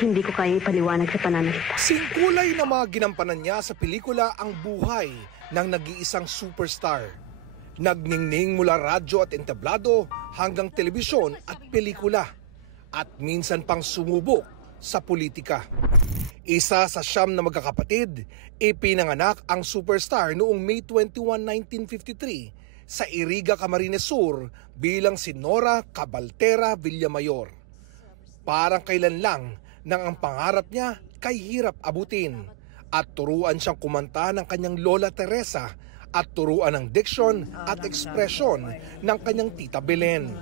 Hindi ko kaya ipaliwanag sa pananalita. Singkulay na mga ginampanan niya sa pelikula ang buhay ng nag-iisang superstar. Nagningning mula radyo at entablado hanggang telebisyon at pelikula. At minsan pang sumubok sa politika. Isa sa 9 na magkakapatid, ipinanganak ang superstar noong May 21, 1953 sa Iriga, Camarines Sur bilang si Nora Cabaltera Villamayor. Parang kailan lang nang ang pangarap niya kay hirap abutin at turuan siyang kumanta ng kanyang Lola Teresa at turuan ng diksyon at ekspresyon ng kanyang Tita Belen.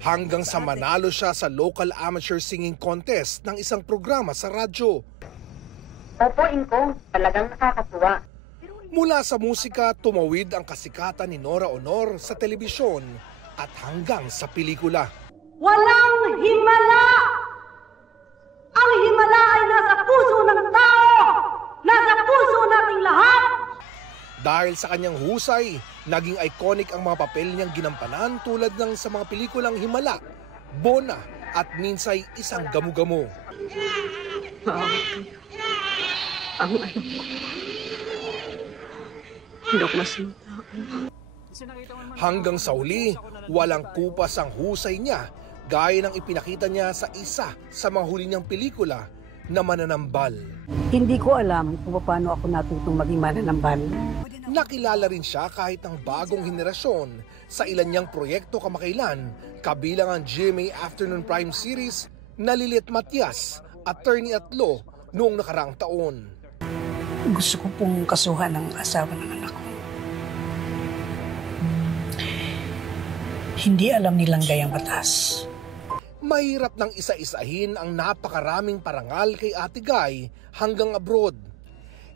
Hanggang sa manalo siya sa local amateur singing contest ng isang programa sa radyo. Opo, Inko. Talagang nakakatuwa. Mula sa musika, tumawid ang kasikatan ni Nora Honor sa telebisyon at hanggang sa pelikula. Walang himala! Ang himala ay nasa puso ng tao! Nasa puso nating lahat! Dahil sa kanyang husay, naging iconic ang mga papel niyang ginampanan tulad ng sa mga pelikulang Himala, Bona at minsay Isang Gamu-Gamu. Ang ano ko. Hindi ako masinta. Hanggang sa huli, walang kupas ang husay niya gaya ng ipinakita niya sa isa sa mga huli niyang pelikula na Mananambal. Hindi ko alam kung paano ako natutong maging mananambal. Nakilala rin siya kahit ng bagong henerasyon sa ilan niyang proyekto kamakailan, kabilang ang GMA Afternoon Prime Series na Lilit Matias, Attorney at Law noong nakaraang taon. Gusto ko pong kasuhan ng asawa ng anak ko. Hindi alam nilang gayang batas. Mahirap nang isa-isahin ang napakaraming parangal kay Ate Guy hanggang abroad.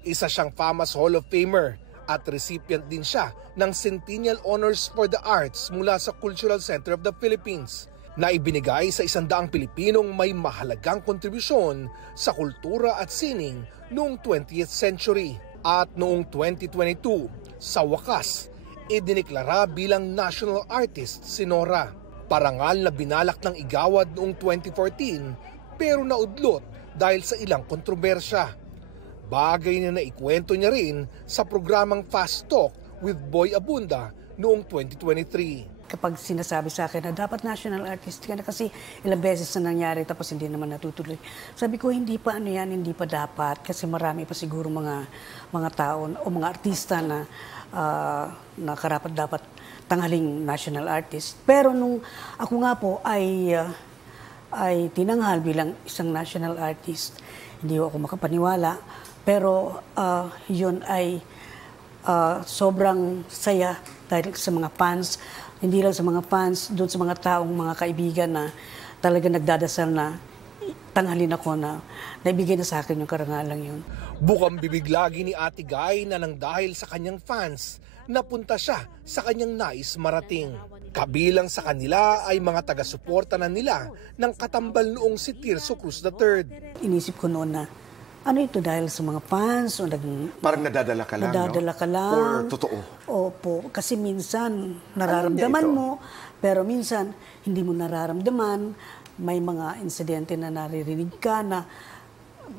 Isa siyang famous Hall of Famer at recipient din siya ng Centennial Honors for the Arts mula sa Cultural Center of the Philippines na ibinigay sa 100 Pilipinong may mahalagang kontribusyon sa kultura at sining noong 20th century. At noong 2022, sa wakas, idiniklara bilang national artist si Nora. Parangal na binalak ng igawad noong 2014 pero naudlot dahil sa ilang kontrobersya. Bagay na naikwento niya rin sa programang Fast Talk with Boy Abunda noong 2023. Kapag sinasabi sa akin na dapat national artist ka na kasi ilang beses na nangyari tapos hindi naman natutuloy. Sabi ko hindi pa ano yan, hindi pa dapat kasi marami pa siguro mga tao o mga artista na karapat dapat tanghaling national artist. Pero nung ako nga po ay tinanghal bilang isang national artist, hindi ako makapaniwala. Pero yun ay sobrang saya dahil sa mga fans, hindi lang sa mga fans, doon sa mga taong mga kaibigan na talaga nagdadasal na tanghalin ako na naibigay na sa akin yung karangalang yun. Bukang bibig lagi ni Ate Guy na nang dahil sa kanyang fans, napunta siya sa kanyang nais marating. Kabilang sa kanila ay mga taga-suporta na nila ng katambal noong si Tirso Cruz III. Inisip ko noon na ano ito dahil sa mga fans o parang nadadala ka lang, nadadala ka lang. Or totoo? Opo, kasi minsan nararamdaman mo, pero minsan hindi mo nararamdaman. May mga insidente na naririnig ka na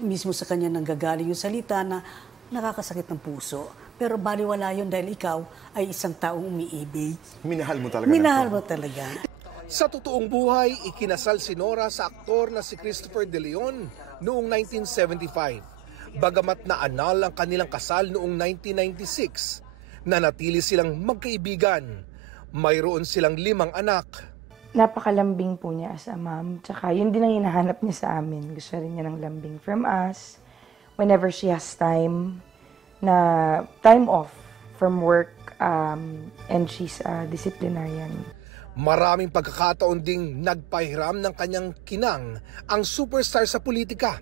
mismo sa kanya nanggagaling yung salita na nakakasakit ng puso. Pero baliwala yun dahil ikaw ay isang taong umiibig. Minahal mo talaga. Minahal mo talaga. Sa totoong buhay, ikinasal si Nora sa aktor na si Christopher De Leon noong 1975. Bagamat naanal ang kanilang kasal noong 1996, nanatili silang magkaibigan. Mayroon silang 5 anak. Napakalambing po niya as a mom. Tsaka yun din ang hinahanap niya sa amin. Gusto rin niya ng lambing from us. Whenever she has time off from work and she's a disciplinarian. Maraming pagkakataon ding nagpahiram ng kanyang kinang ang superstar sa politika.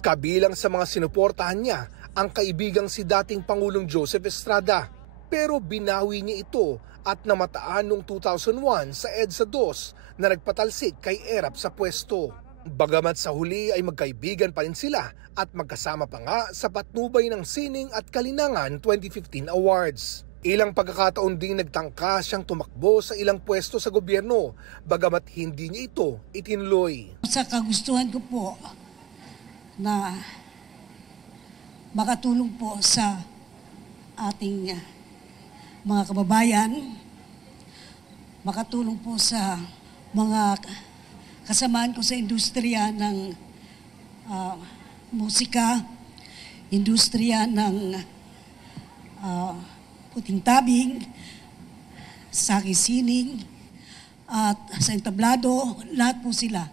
Kabilang sa mga sinuportahan niya ang kaibigang si dating Pangulong Joseph Estrada. Pero binawi niya ito at namataan noong 2001 sa EDSA 2 na nagpatalsik kay Erap sa pwesto. Bagamat sa huli ay magkaibigan pa rin sila at magkasama pa nga sa patnubay ng Sining at Kalinangan 2015 Awards. Ilang pagkakataon ding nagtangka siyang tumakbo sa ilang pwesto sa gobyerno, bagamat hindi niya ito itinuloy. Sa kagustuhan ko po na makatulong po sa ating mga kababayan, makatulong po sa mga kasamaan ko sa industriya ng musika, industriya ng puting tabing, sakisining, at sa entablado, lahat po sila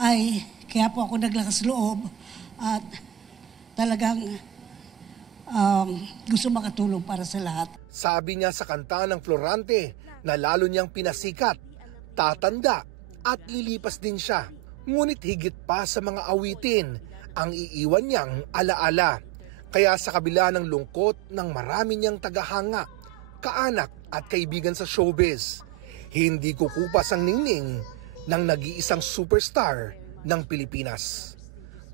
ay kaya po ako naglakas loob at talagang gusto makatulong para sa lahat. Sabi niya sa kanta ng Florante na lalo niyang pinasikat, tatanda at lilipas din siya. Ngunit higit pa sa mga awitin ang iiwan niyang alaala. Kaya sa kabila ng lungkot ng marami niyang tagahanga, kaanak at kaibigan sa showbiz, hindi kukupas ang ningning ng nag-iisang superstar ng Pilipinas.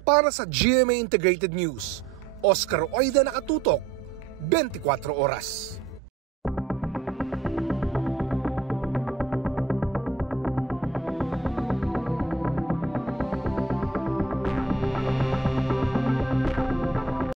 Para sa GMA Integrated News, Oscar Oida, nakatutok, 24 oras.